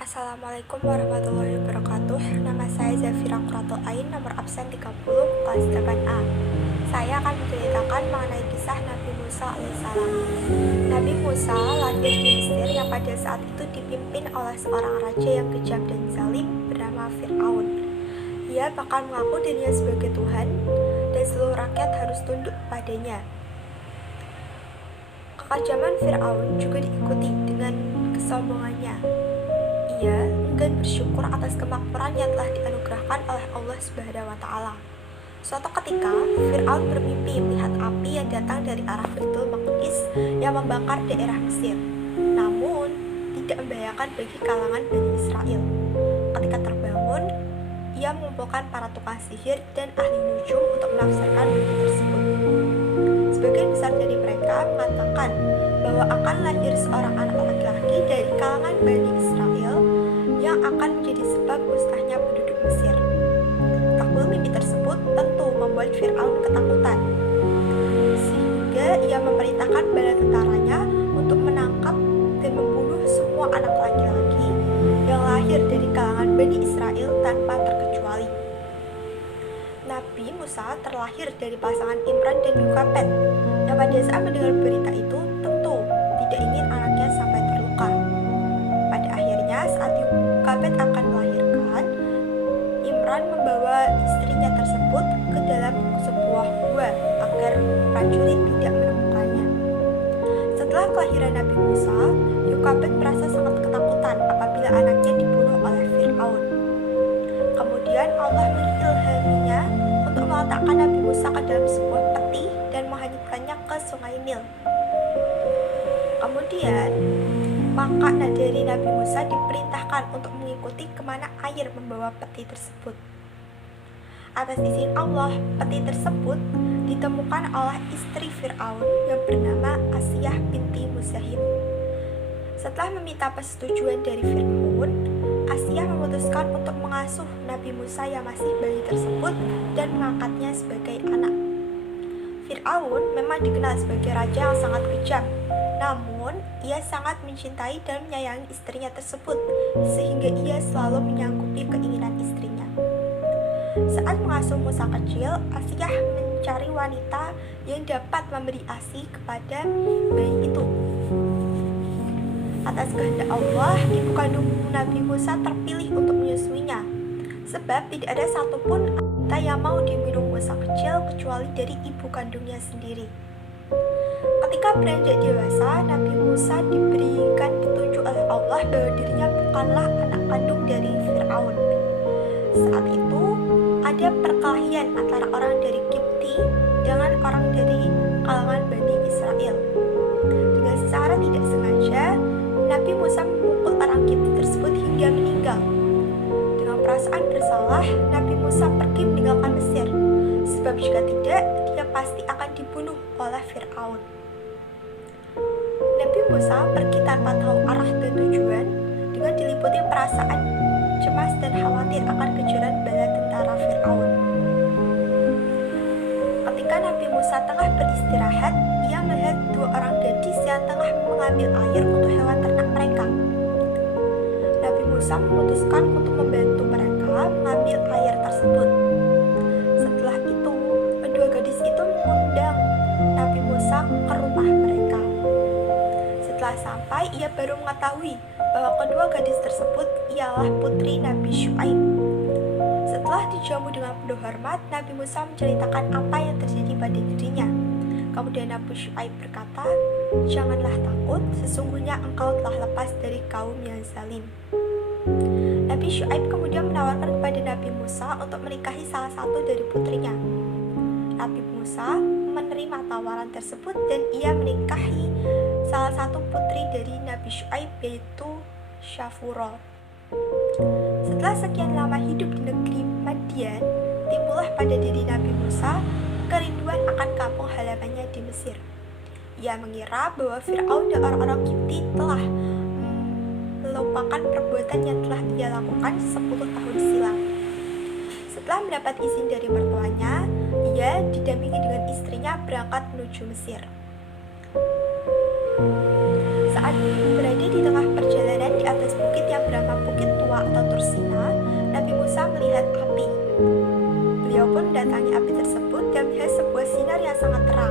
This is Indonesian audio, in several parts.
Assalamualaikum warahmatullahi wabarakatuh. Nama saya Zafira Quratul Ain, nomor absen 30, kelas 8A. Saya akan menceritakan mengenai kisah Nabi Musa alaihissalam. Nabi Musa lahir di Mesir yang pada saat itu dipimpin oleh seorang raja yang kejam dan zalim bernama Fir'aun. Ia bahkan mengaku dirinya sebagai Tuhan dan seluruh rakyat harus tunduk padanya. Kekajaman Fir'aun juga diikuti dengan kesombongannya. Ia enggan bersyukur atas kemakmuran yang telah dianugerahkan oleh Allah Subhanahu wa Ta'ala. Suatu ketika, Fir'aun bermimpi melihat api yang datang dari arah Baitul Maqdis yang membakar daerah Mesir, namun tidak membahayakan bagi kalangan Bani Israel. Ketika terbangun, ia mengumpulkan para tukang sihir dan ahli nujum untuk menafsirkan mimpi tersebut. Sebagian besar dari mereka mengatakan bahwa akan lahir seorang anak laki-laki dari kalangan Bani Israel yang akan menjadi sebab musnahnya penduduk Mesir. Takwil mimpi tersebut tentu membuat Fir'aun ketakutan, sehingga ia memerintahkan bala tentaranya untuk menangkap dan membunuh semua anak laki-laki yang lahir dari kalangan Bani Israel tanpa terkecuali. Nabi Musa terlahir dari pasangan Imran dan Yukabed, yang pada saat mendengar berita itu tentu tidak ingin anaknya sampai terluka. Pada akhirnya saat Yukabed akan melahirkan, Imran membawa istrinya tersebut ke dalam sebuah gua agar prajurit tidak menemukannya. Setelah kelahiran Nabi Musa, Yukabed merasa sangat ketakutan apabila anaknya dibunuh oleh Fir'aun. Kemudian Allah mengilhaminya untuk meletakkan Nabi Musa ke dalam sebuah peti dan menghanyutkannya ke sungai Nil. Kemudian, maka dari Nabi Musa diperintahkan untuk mengikuti kemana air membawa peti tersebut. Atas izin Allah, peti tersebut ditemukan oleh istri Fir'aun yang bernama Asiyah binti Muzahim. Setelah meminta persetujuan dari Fir'aun, Asiyah memutuskan untuk mengasuh Nabi Musa yang masih bayi tersebut dan mengangkatnya sebagai anak. Fir'aun memang dikenal sebagai raja yang sangat kejam, namun ia sangat mencintai dan menyayangi istrinya tersebut, sehingga ia selalu menyanggupi keinginan istrinya. Saat mengasuh Musa kecil, Asiyah mencari wanita yang dapat memberi ASI kepada bayi itu. Atas kehendak Allah, ibu kandung Nabi Musa terpilih untuk menyusuinya, sebab tidak ada satupun wanita yang mau diminum Musa kecil kecuali dari ibu kandungnya sendiri. Ketika beranjak dewasa, Nabi Musa diberikan petunjuk oleh Allah bahwa dirinya bukanlah anak kandung dari Fir'aun. Saat itu, ada perkelahian antara orang dari Kipti dengan orang dari kalangan Bani Israel. Dengan secara tidak sengaja, Nabi Musa memukul orang Kipti tersebut hingga meninggal. Dengan perasaan bersalah, Nabi Musa pergi meninggalkan Mesir, sebab jika tidak, dia pasti akan dibunuh oleh Fir'aun. Nabi Musa pergi tanpa tahu arah dan tujuan, dengan diliputi perasaan cemas dan khawatir akan kejaran bala tentara Fir'aun. Ketika Nabi Musa tengah beristirahat, ia melihat dua orang gadis yang tengah mengambil air untuk hewan ternak mereka. Nabi Musa memutuskan untuk membantu mereka mengambil air tersebut. Setelah itu, kedua gadis itu mengundang Nabi Musa ke rumah mereka. Setelah sampai, ia baru mengetahui bahwa kedua gadis tersebut ialah putri Nabi Syuaib. Setelah dijamu dengan penuh hormat, Nabi Musa menceritakan apa yang terjadi pada dirinya. Kemudian Nabi Syuaib berkata, "Janganlah takut, sesungguhnya engkau telah lepas dari kaum yang zalim." Nabi Syuaib kemudian menawarkan kepada Nabi Musa untuk menikahi salah satu dari putrinya. Nabi Musa menerima tawaran tersebut dan ia menikahi salah satu putri dari Nabi Syuaib, yaitu Syafura. Setelah sekian lama hidup di negeri Madian, timbullah pada diri Nabi Musa kerinduan akan kampung halamannya di Mesir. Ia mengira bahwa Fir'aun dan orang-orang Kipti telah melupakan perbuatan yang telah ia lakukan 10 tahun silam. Setelah mendapat izin dari mertuanya, ia didampingi dengan istrinya berangkat menuju Mesir. Saat berada di tengah perjalanan di atas bukit yang bernama Bukit sinar yang sangat terang.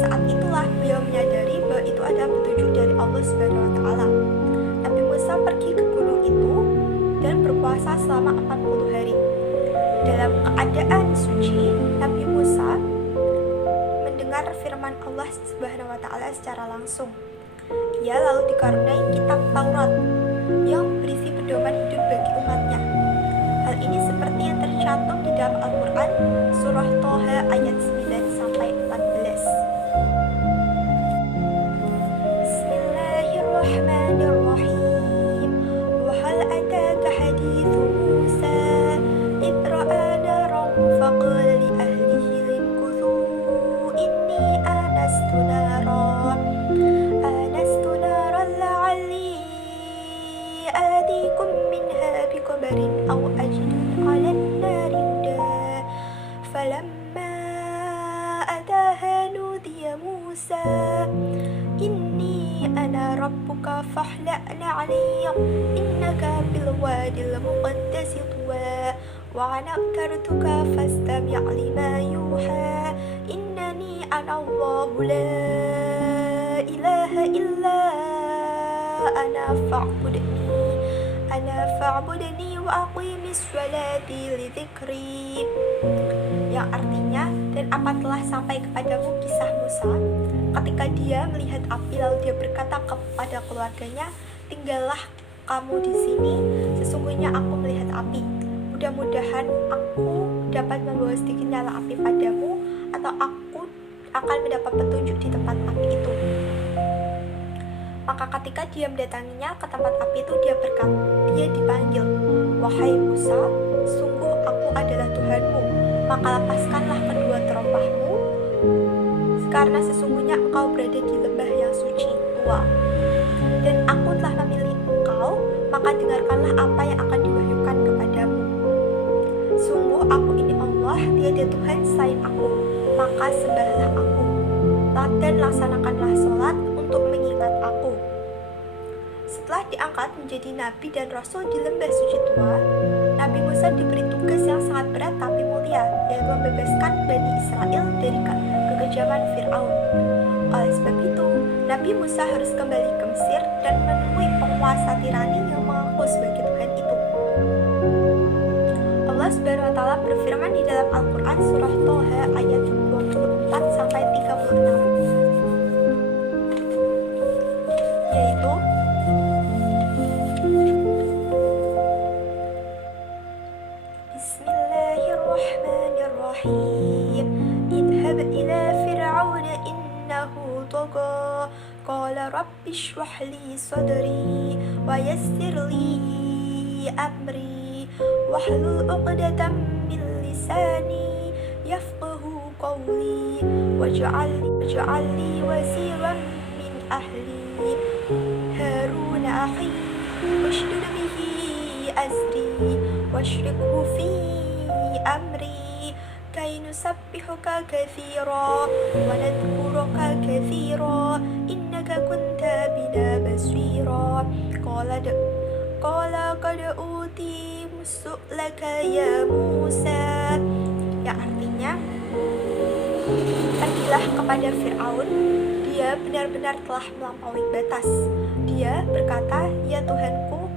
Saat itulah beliau menyadari bahwa itu adalah petunjuk dari Allah Subhanahu wa taala. Nabi Musa pergi ke gunung itu dan berpuasa selama 40 hari. Dalam keadaan suci, Nabi Musa mendengar firman Allah Subhanahu wa taala secara langsung. Ia lalu dikaruniai kitab Taurat yang berisi pedoman hidup bagi umatnya. Hal ini seperti yang tercantum di dalam Al-Quran surah Toha ayat 9 sampai 14. Bismillahirrahmanirrahim. Wa hal ataka hadithu Musa idh ra'a naran faqala li ahlihi imkuthu inni anastu naran la'alli آتيكم منها بخبر أو أجد على النار هدى فلما أتاها نودي موسى إني أنا ربك فاخلع نعلي إنك بالوادي المقدس طوى وأنا اخترتك فاستمع لما يوحى إنني أنا الله لا إله إلا أنا fa'budni wa aqimis sholati li dzikri, yang artinya, dan apa telah sampai kepadamu kisah Musa ketika dia melihat api lalu dia berkata kepada keluarganya, tinggallah kamu di sini, sesungguhnya aku melihat api, mudah-mudahan aku dapat membawa sedikit nyala api padamu atau aku akan mendapat petunjuk di tempat api itu. Maka ketika dia mendatanginya ke tempat api itu, dia dipanggil, wahai Musa, sungguh aku adalah Tuhanmu, maka lepaskanlah kedua terompahmu, karena sesungguhnya engkau berada di lembah yang suci, tua. Dan aku telah memilih engkau, maka dengarkanlah apa yang akan diwahyukan kepadamu. Sungguh aku ini Allah, tiada Tuhan selain aku, maka sembahlah aku. Dan laksanakanlah sholat untuk mengingat aku. Setelah diangkat menjadi nabi dan rasul di lembah suci tua, Nabi Musa diberi tugas yang sangat berat tapi mulia, yaitu membebaskan Bani Israel dari kekejaman Fir'aun. Oleh sebab itu, Nabi Musa harus kembali ke Mesir dan menemui penguasa tirani yang mengaku sebagai Tuhan itu. Allah Subhanahu wa taala berfirman di dalam Al-Qur'an surah Toha ayat 24 sampai 36. Yaitu Bismillahirrahmanirrahim. Idhab ila fir'auna innahu tagha qala rabbi shrah li sadri wa yassir li amri wahlul 'uqdatam min lisani yafqahu qawli waj'al li waziran min ahli هارون أخي واشدد به أزري واشركه في أمري كي نسبحك كثيرا ونذكرك كثيرا إنك كنت بنا بصيرا قال قد أوتي سؤلك يا موسى, yang artinya, pergilah kepada Fir'aun, dia benar-benar telah melampaui batas. Dia berkata, ya Tuhanku,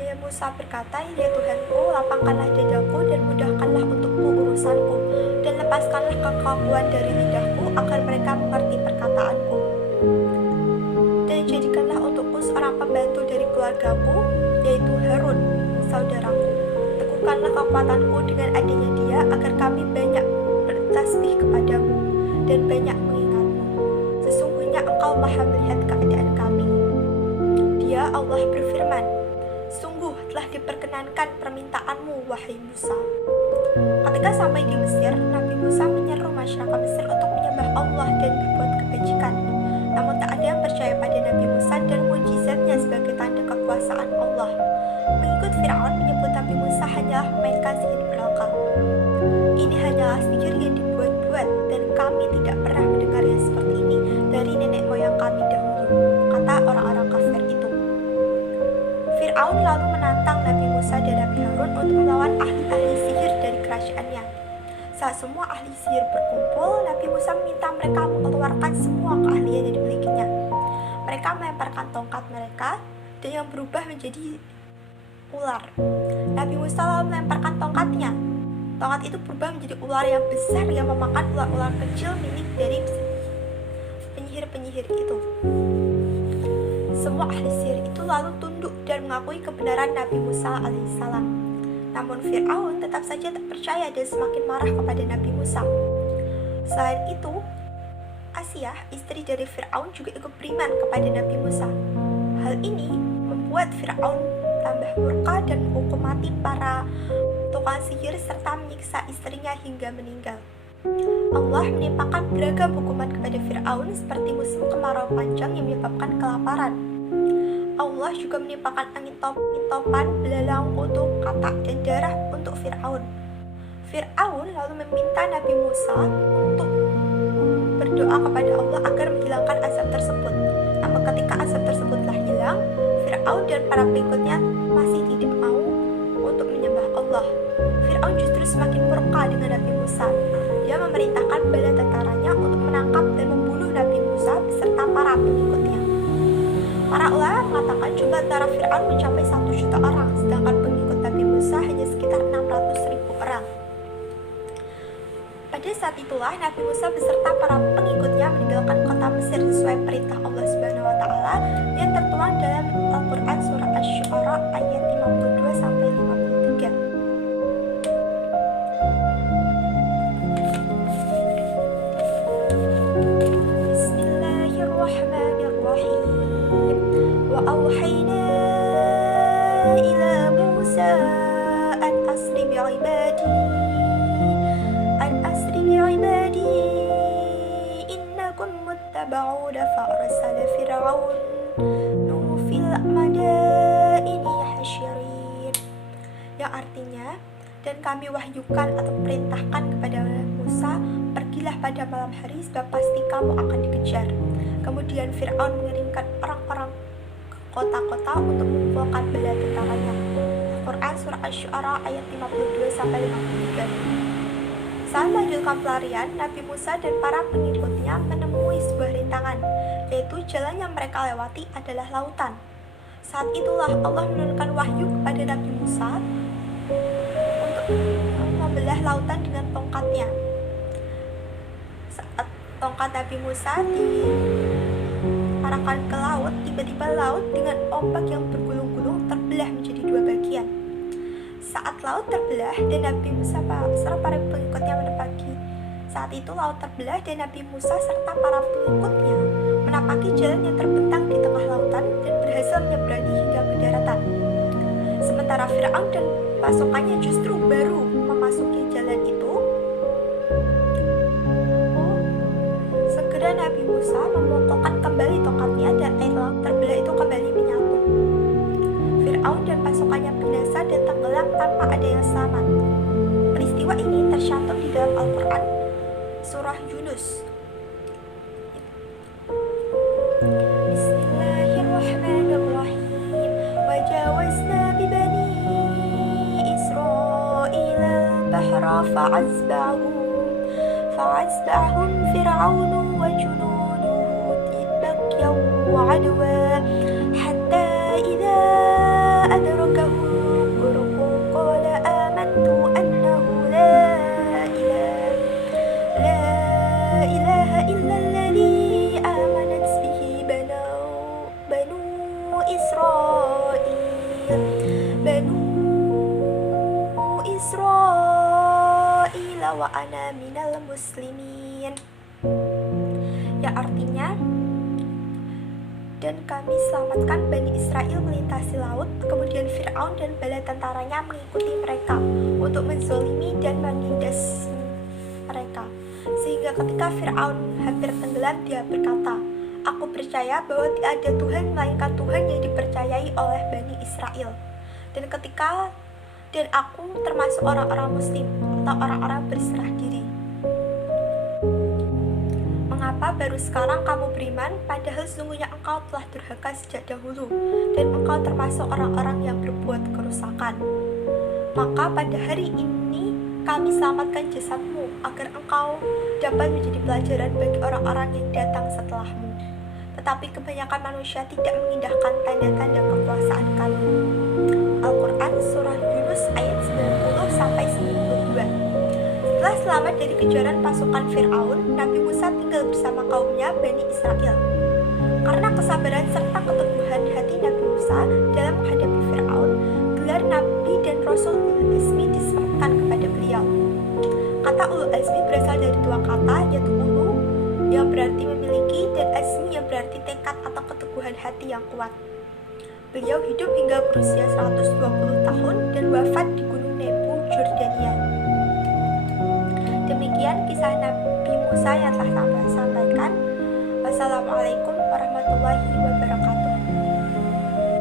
ya Musa berkata, ya Tuhanku, lapangkanlah dadaku dan mudahkanlah untukku urusanku, dan lepaskanlah kekakuan dari lidahku agar mereka mengerti perkataanku. Dan jadikanlah untukku seorang pembantu dari keluargaku, yaitu Harun, saudaraku. Teguhkanlah kekuatanku dengan adanya dia agar kami banyak bertasbih kepadamu dan banyak mengingatmu. Sesungguhnya engkau maha melihat keadaan kami. Dia Allah berfirman, sungguh telah diperkenankan permintaanmu, wahai Musa. Ketika sampai di Mesir, Nabi Musa menyeru masyarakat Mesir untuk menyembah Allah dan berbuat kebajikan. Namun tak ada yang percaya pada Nabi Musa dan mukjizatnya sebagai tanda kekuasaan Allah. Pengikut Fir'aun menyebut Nabi Musa hanyalah memainkan sihir belaka. Ini hanyalah sihir yang dibuat-buat dan kami tidak pernah mendengar yang seperti ini dari nenek moyang kami dahulu, kata orang-orang kafir itu. Fir'aun lalu menantang Nabi Musa dan Nabi Harun untuk melawan ahli-ahli sihir dari kerajaannya. Saat semua ahli sihir berkumpul, Nabi Musa meminta mereka mengeluarkan semua keahlian yang dimilikinya. Mereka melemparkan tongkat mereka dan yang berubah menjadi ular. Nabi Musa lalu melemparkan tongkatnya. Tongkat itu berubah menjadi ular yang besar yang memakan ular-ular kecil milik dari penyihir-penyihir itu. Semua ahli sihir itu lalu tunduk dan mengakui kebenaran Nabi Musa alaihissalam. Namun Fir'aun tetap saja tak percaya dan semakin marah kepada Nabi Musa. Selain itu, Asiyah, istri dari Fir'aun, juga ikut beriman kepada Nabi Musa. Hal ini membuat Fir'aun tambah murka dan menghukum mati para tukang sihir serta menyiksa istrinya hingga meninggal. Allah menimpakan beragam hukuman kepada Fir'aun seperti musim kemarau panjang yang menyebabkan kelaparan. Allah juga menimpakan angin topan, belalang, kutu, katak, dan darah untuk Fir'aun. Fir'aun lalu meminta Nabi Musa untuk berdoa kepada Allah agar menghilangkan azab tersebut. Namun ketika azab tersebut telah hilang, Fir'aun dan para pengikutnya masih tidak mau untuk menyembah Allah. Fir'aun justru semakin murka dengan Nabi Musa. Dia memerintahkan bala tentaranya untuk menangkap dan membunuh Nabi Musa beserta para pengikutnya. Para ulama mengatakan jumlah tentara Fir'aun mencapai 1 juta orang, sedangkan pengikut Nabi Musa hanya sekitar 600.000 orang. Pada saat itulah Nabi Musa beserta para pengikutnya meninggalkan kota Mesir sesuai perintah Allah Subhanahu wa taala yang tertuang dalam Al-Qur'an surah Asy-Syu'ara ayat 52 sampai 53. Bismillahirrahmanirrahim. Wa auhayna ila Musa an asri bi'ibadi innakum muttaba'un fa'arsala fir'aun fil madaini hasyirin, yang artinya, dan kami wahyukan atau perintahkan kepada Musa, pergilah pada malam hari sebab pasti kamu akan dikejar. Kemudian Fir'aun mengirimkan orang-orang ke kota-kota untuk mengumpulkan bala tentaranya. Al-Quran surah Asy-Syu'ara ayat 52 sampai 53. Saat melanjutkan pelarian, Nabi Musa dan para pengikutnya menemui sebuah rintangan, yaitu jalan yang mereka lewati adalah lautan. Saat itulah Allah menurunkan wahyu kepada Nabi Musa untuk membelah lautan dengan tongkatnya. Saat tongkat Nabi Musa diarahkan ke laut, tiba-tiba laut dengan ombak yang bergulung-gulung terbelah menjadi 2 bagian. Saat laut terbelah dan Nabi Musa serta para pengikutnya menapaki, saat itu laut terbelah dan Nabi Musa serta para pengikutnya menapaki jalan yang terbentang di tengah lautan dan berhasil menyeberangi hingga ke daratan. Sementara Fir'aun dan pasukannya justru baru memasuki jalan itu. Segera Nabi Musa memukulkan kembali tongkatnya dan air laut terbelah itu kembali menyatu. Fir'aun dan pasukannya binasa dan tenggelam tanpa ada yang selamat. Peristiwa ini tercantum di dalam Al-Quran surah Yunus. Bismillahirrahmanirrahim. Wajawazna bibani Israil al-bahra fa'azbahum Fir'aunu wa junuduhu bagyan wa adwa hatta idza adrakahu qurqu qala amantu annahu la ilaha illa alladhi amanat bihi banu Israil wa ana minal muslimin, yang artinya, dan kami selamatkan Bani Israel melintasi laut. Kemudian Fir'aun dan bala tentaranya mengikuti mereka untuk menzolimi dan menindas mereka, sehingga ketika Fir'aun hampir tenggelam, dia berkata, aku percaya bahwa tidak ada Tuhan melainkan Tuhan yang dipercayai oleh Bani Israel, dan aku termasuk orang-orang muslim atau orang-orang berserah diri. Mengapa baru sekarang kamu beriman, padahal sesungguhnya engkau telah durhaka sejak dahulu, dan engkau termasuk orang-orang yang berbuat kerusakan. Maka pada hari ini kami selamatkan jasadmu agar engkau dapat menjadi pelajaran bagi orang-orang yang datang setelahmu. Tetapi kebanyakan manusia tidak mengindahkan tanda-tanda kekuasaan kami. Al-Quran Surah Yunus ayat 90-92. Setelah selamat dari kejaran pasukan Fir'aun, Nabi Musa tinggal bersama kaumnya Bani Israel. Karena kesabaran serta keteguhan hati Nabi Musa dalam menghadapi Fir'aun, gelar Nabi dan Rasul Ulul Azmi disematkan kepada beliau. Kata Ulul Azmi berasal dari dua kata, yaitu ulu yang berarti memiliki dan azmi yang berarti tekad atau keteguhan hati yang kuat. Beliau hidup hingga berusia 120 tahun dan wafat di Gunung Nebo, Jordania. Demikian kisah Nabi Musa yang telah saya sampaikan. Wassalamualaikum warahmatullahi wabarakatuh.